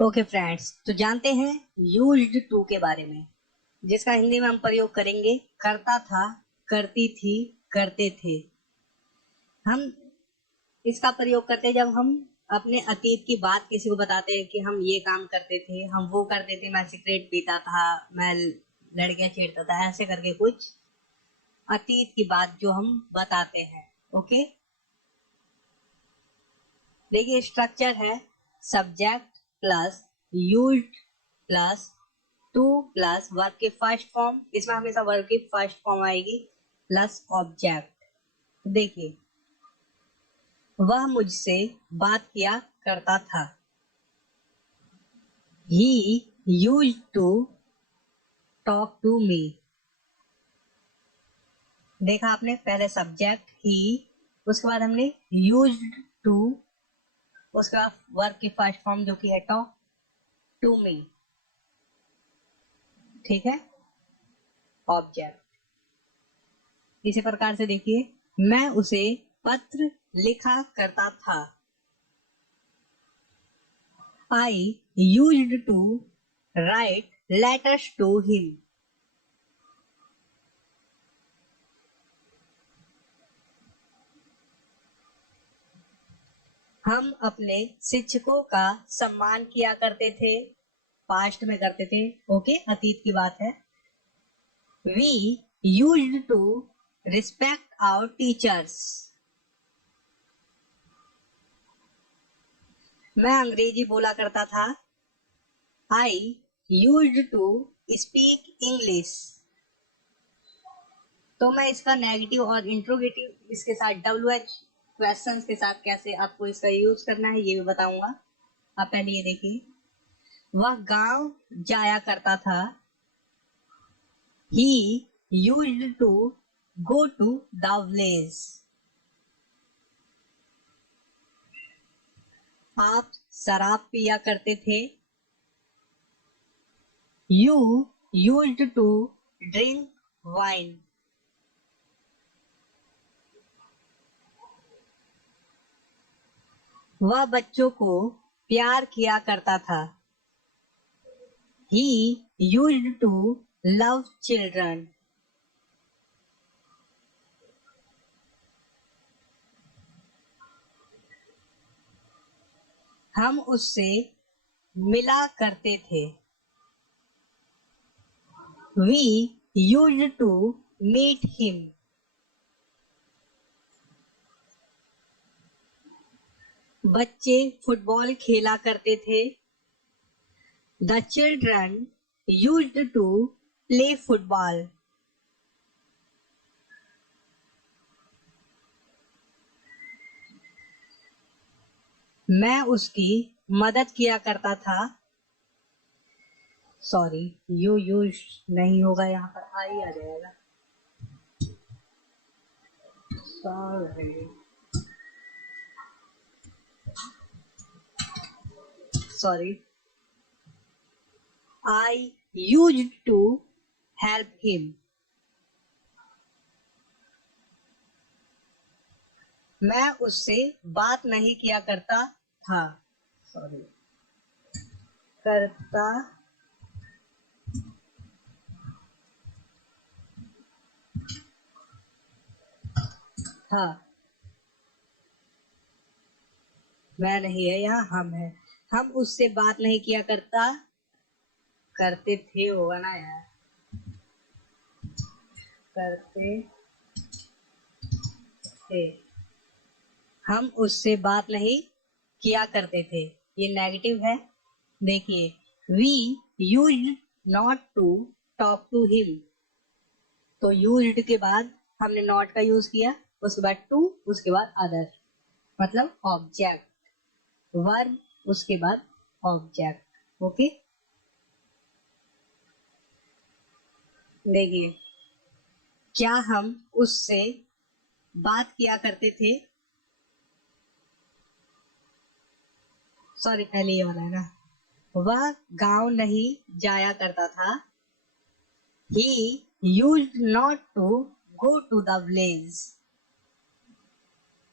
Okay friends, तो जानते हैं यूज्ड टू के बारे में, जिसका हिंदी में हम प्रयोग करेंगे करता था, करती थी, करते थे। हम इसका प्रयोग करते हैं जब हम अपने अतीत की बात किसी को बताते हैं कि हम ये काम करते थे, हम वो करते थे, मैं सिगरेट पीता था, मैं लड़कियां छेड़ता था, ऐसे करके कुछ अतीत की बात जो हम बताते हैं। ओके, देखिए स्ट्रक्चर है subject plus used plus to plus verb की फर्स्ट फॉर्म, इसमें हमेशा वर्ब की फर्स्ट फॉर्म आएगी प्लस ऑब्जेक्ट। देखिए, वह मुझसे बात किया करता था। He used to talk to me. देखा आपने, पहले सब्जेक्ट ही, उसके बाद हमने यूज्ड टू, उसके बाद वर्ब की फर्स्ट फॉर्म जो कि है टॉक टू मी। ठीक है, ऑब्जेक्ट। इसी प्रकार से देखिए, मैं उसे पत्र लिखा करता था। I used to write letters to him. हम अपने शिक्षकों का सम्मान किया करते थे, पास्ट में करते थे। ओके, अतीत की बात है। We used to respect our teachers. मैं अंग्रेजी बोला करता था। I used to speak English. तो मैं इसका नेगेटिव और इंट्रोगेटिव इसके साथ WH क्वेश्चंस के साथ कैसे आपको इसका यूज करना है ये भी बताऊंगा। आप पहले ये देखिए, वह गांव जाया करता था। He used to go to the village. आप शराब पिया करते थे। You used to drink wine. वह बच्चों को प्यार किया करता था। He used to love children. हम उससे मिला करते थे। We used to meet him. बच्चे फुटबॉल खेला करते थे। The children used to play football. मैं उसकी मदद किया करता था। सॉरी, यू यूज नहीं होगा, यहाँ पर आई आ जाएगा। Sorry, I used to help him. मैं उससे बात नहीं किया करता था। सॉरी, करता था। मैं नहीं है, यहाँ हम है। हम उससे बात नहीं किया करता, करते थे होगा ना यार, करते थे। हम उससे बात नहीं किया करते थे, ये नेगेटिव है। देखिए, we used not to talk to him. तो यूज्ड के बाद हमने नॉट का यूज किया, उसके बाद टू, उसके बाद अदर, मतलब ऑब्जेक्ट, वर्ब, उसके बाद ऑब्जेक्ट। ओके, देखिए, क्या हम उससे बात किया करते थे। सॉरी, पहले ये वाला है ना। वह गांव नहीं जाया करता था। He used not to go to the village.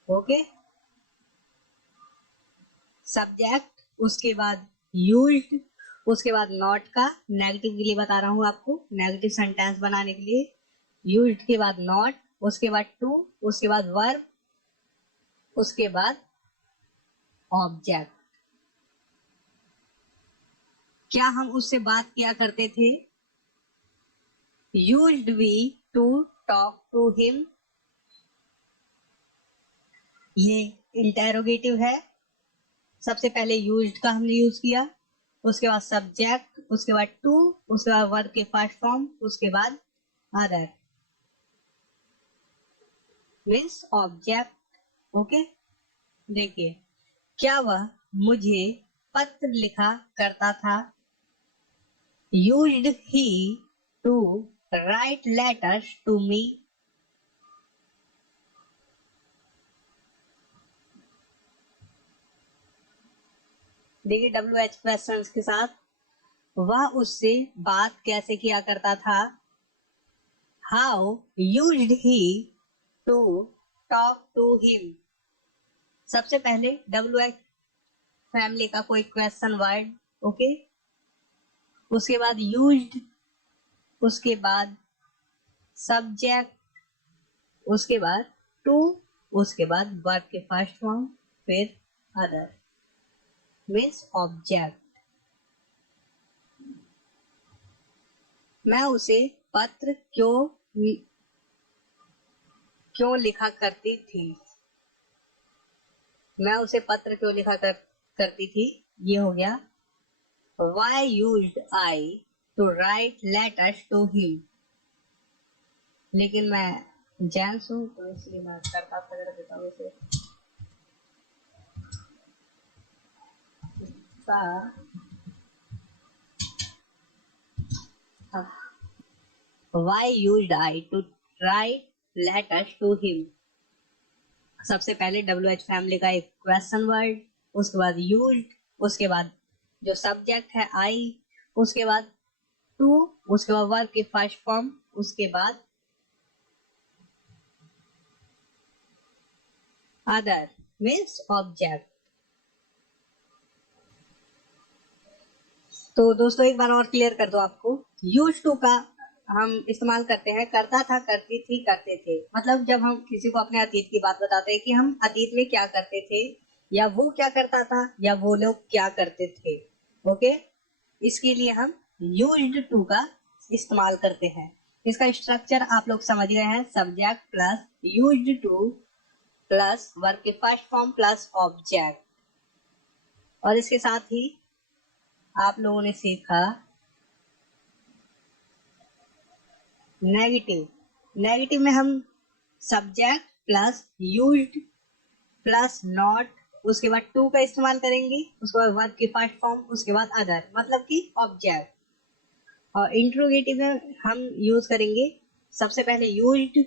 Okay, subject, उसके बाद यूज्ड, उसके बाद नॉट का नेगेटिव के लिए बता रहा हूं आपको, नेगेटिव सेंटेंस बनाने के लिए यूज्ड के बाद नॉट, उसके बाद टू, उसके बाद वर्ब, उसके बाद ऑब्जेक्ट। क्या हम उससे बात किया करते थे? Used we to talk to him, ये इंटेरोगेटिव है। सबसे पहले यूज्ड का हमने यूज किया, उसके बाद सब्जेक्ट, उसके बाद टू, उसके बाद वर्ब के फर्स्ट फॉर्म, उसके बाद अदर मीन्स ऑब्जेक्ट। ओके, देखिए, क्या वह मुझे पत्र लिखा करता था? Used he to write letters to me. देखिए WH क्वेश्चंस के साथ, वह उससे बात कैसे किया करता था? How used he to talk to him. सबसे पहले WH फैमिली का कोई क्वेश्चन वर्ड, ओके, उसके बाद यूज्ड, उसके बाद सब्जेक्ट, उसके बाद टू, उसके बाद वर्ब के फर्स्ट फॉर्म, फिर अदर मीन्स ऑब्जेक्ट। मैं उसे पत्र क्यों लिखा करती थी? मैं उसे पत्र क्यों लिखा करती थी, ये हो गया। Why used I to write letters to him? लेकिन मैं जेंट्स हूँ तो इसलिए मैं करता कर देता हूँ इसे। Why used I to write letters to him? सबसे पहले WH फैमिली का एक क्वेश्चन वर्ड, उसके बाद यूज्ड, उसके बाद जो सब्जेक्ट है आई, उसके बाद टू, उसके बाद वर्ब के फर्स्ट फॉर्म, उसके बाद अदर मीन्स ऑब्जेक्ट। तो दोस्तों एक बार और क्लियर कर दो आपको, यूज टू का हम इस्तेमाल करते हैं करता था, करती थी, करते थे। मतलब जब हम किसी को अपने अतीत की बात बताते हैं कि हम अतीत में क्या करते थे, या वो क्या करता था, या वो लोग क्या करते थे। ओके, इसके लिए हम यूज्ड टू का इस्तेमाल करते हैं। इसका स्ट्रक्चर आप लोग समझ गए हैं, subject plus used to plus verb के फर्स्ट फॉर्म प्लस ऑब्जेक्ट। और इसके साथ ही आप लोगों ने सीखा नेगेटिव। नेगेटिव में हम subject plus used plus not, उसके बाद टू का इस्तेमाल करेंगे, उसके बाद वर्ब की फर्स्ट फॉर्म, उसके बाद अदर मतलब कि ऑब्जेक्ट। और इंट्रोगेटिव में हम यूज करेंगे सबसे पहले यूज्ड,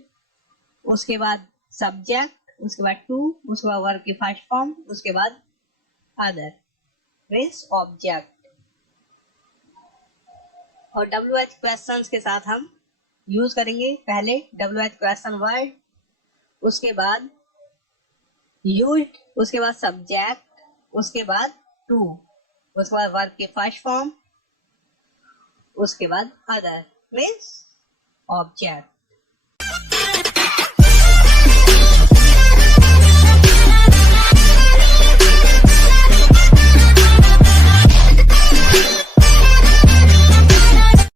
उसके बाद सब्जेक्ट, उसके बाद टू, उसके बाद वर्ब की फर्स्ट फॉर्म, उसके बाद अदर मीन्स ऑब्जेक्ट। और WH क्वेश्चंस के साथ हम यूज करेंगे पहले WH क्वेश्चन वर्ड, उसके बाद यूज्ड, उसके बाद सब्जेक्ट, उसके बाद टू, उसके बाद वर्ब के फर्स्ट फॉर्म, उसके बाद अदर मीन्स ऑब्जेक्ट।